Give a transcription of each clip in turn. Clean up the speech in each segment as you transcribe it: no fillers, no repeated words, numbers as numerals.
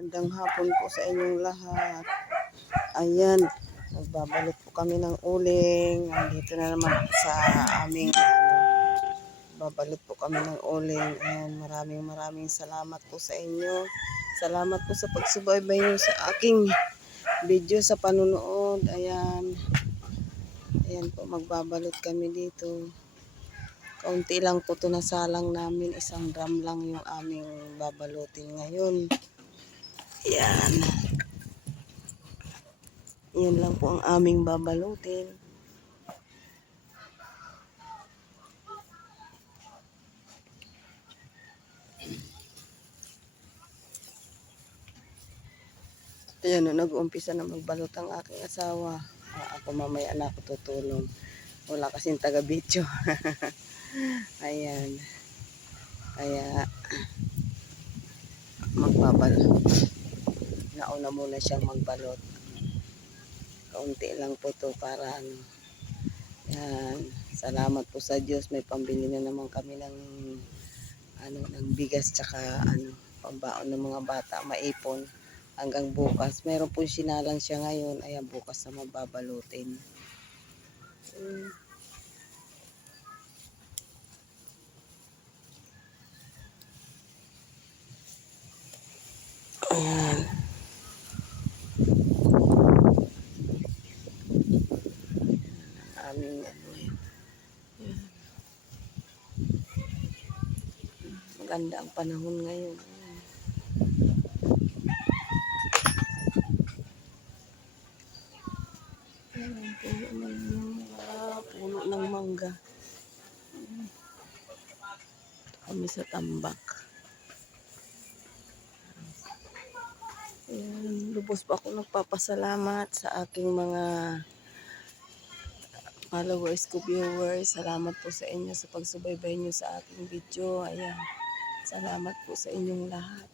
Magandang hapon po sa inyong lahat. Ayan, nagbabalot po kami ng uling. Andito na naman sa aming babalot po kami ng uling. Ayan, maraming salamat po sa inyo. Salamat po sa pagsubaybay niyo sa aking video sa panunood. Ayan. Ayan po, magbabalot kami dito. Kaunti lang po ito nasalang namin. Isang drum lang yung aming babalutin ngayon. Ayan. Yan lang po ang aming babalutin. Ayan, no, nag-uumpisa na magbalot ang aking asawa. Ako mamaya na ako tutulong. Wala kasing taga-video. Ayan. Kaya, magbabalot. Nauna muna siyang magbalot. Kaunti lang po to para ano. Yan. Salamat po sa Diyos. May pambili na naman kami ng ng bigas tsaka pambaon ng mga bata, maipon hanggang bukas. Meron po sinalang siya ngayon. Ayan, bukas na magbabalutin. Ayan. Aming maganda ang panahon ngayon. Puno ng mangga. Kami sa tambak. Ayan, lubos pa ako nagpapasalamat sa aking mga followers ko, viewers. Salamat po sa inyo sa pagsubaybay nyo sa aking video. Ayan. Salamat po sa inyong lahat.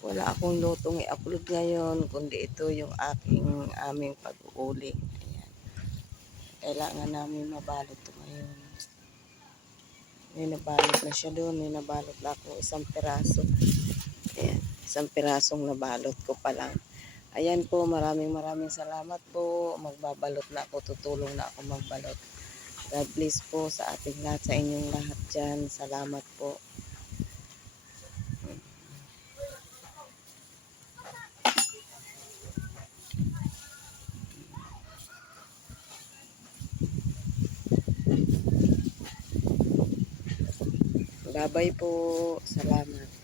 Wala akong lutong i-upload ngayon, kundi ito yung aming pag-uuli. Ayan. Kailangan namin mabalot ito ngayon. May nabalot na siya doon. May nabalot na ako isang piraso. Ayan. Isang pirasong nabalot ko pa lang. Ayan po, maraming salamat po. Magbabalot na ako, tutulong na ako magbalot. God bless po sa ating lahat, sa inyong lahat dyan. Salamat po. Bye-bye po. Salamat.